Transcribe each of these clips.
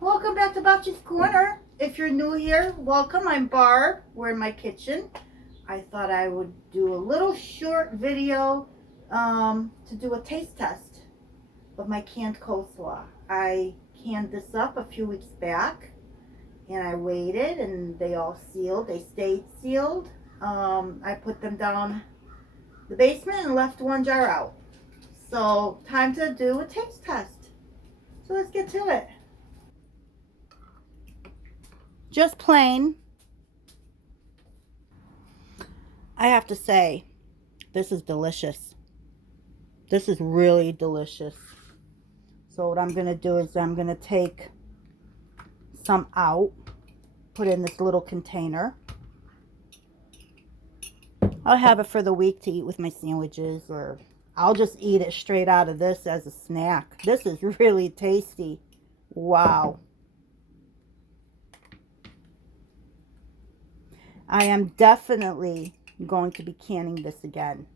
welcome back to Bob's Corner. If you're new here, welcome. I'm Barb. We're in my kitchen. I thought I would do a little short video to do a taste test of my canned coleslaw. I canned this up a few weeks back and I waited and they all sealed. They stayed sealed. I put them down the basement and left one jar out. So time to do a taste test. So let's get to it. Just plain. I have to say, this is delicious. This is really delicious. So what I'm going to do is I'm going to take some out, put it in this little container. I'll have it for the week to eat with my sandwiches, or I'll just eat it straight out of this as a snack. This is really tasty. Wow. I am definitely going to be canning this again.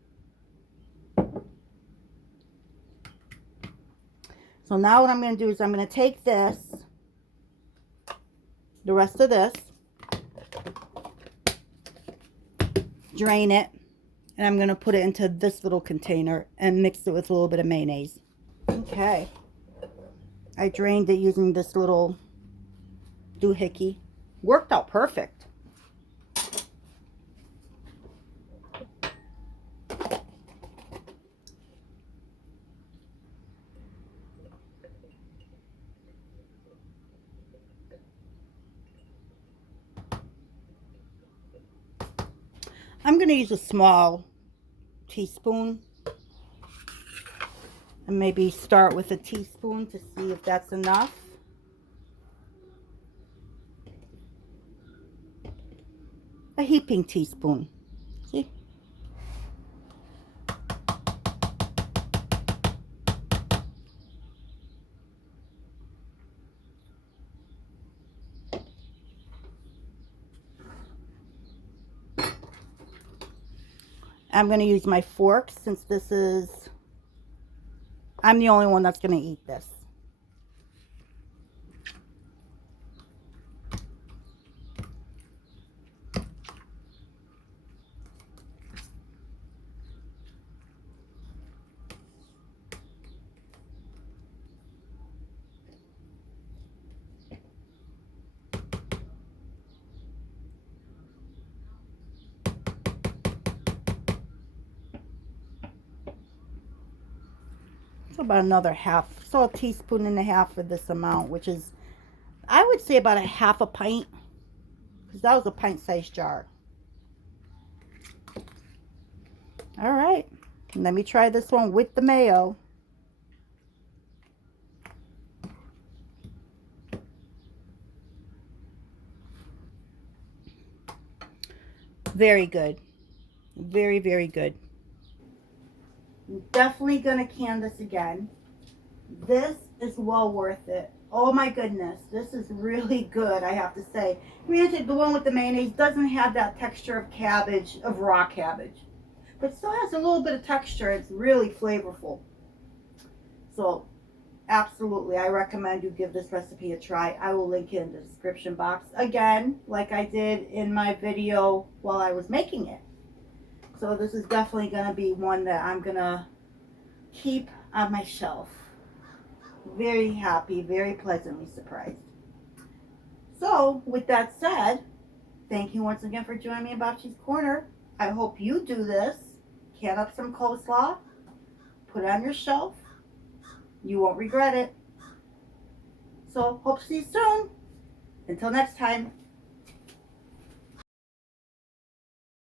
So now what I'm going to do is I'm going to take this, the rest of this, drain it, and I'm going to put it into this little container and mix it with a little bit of mayonnaise. Okay. I drained it using this little doohickey. Worked out perfect. I'm going to use a small teaspoon and maybe start with a teaspoon to see if that's enough. A heaping teaspoon. See? I'm going to use my fork since this is, I'm the only one that's going to eat this. So about another half, so a teaspoon and a half for this amount, which is, I would say about a half a pint, because that was a pint-sized jar. All right, let me try this one with the mayo. Very good. Very, very good. I'm definitely going to can this again. This is well worth it. Oh my goodness, this is really good, I have to say. Granted, the one with the mayonnaise doesn't have that texture of cabbage, of raw cabbage, but still has a little bit of texture. It's really flavorful. So absolutely, I recommend you give this recipe a try. I will link it in the description box again, like I did in my video while I was making it. So this is definitely going to be one that I'm going to keep on my shelf. Very happy, very pleasantly surprised. So with that said, thank you once again for joining me in Bob's Corner. I hope you do this. Can up some coleslaw, put it on your shelf. You won't regret it. So hope to see you soon. Until next time.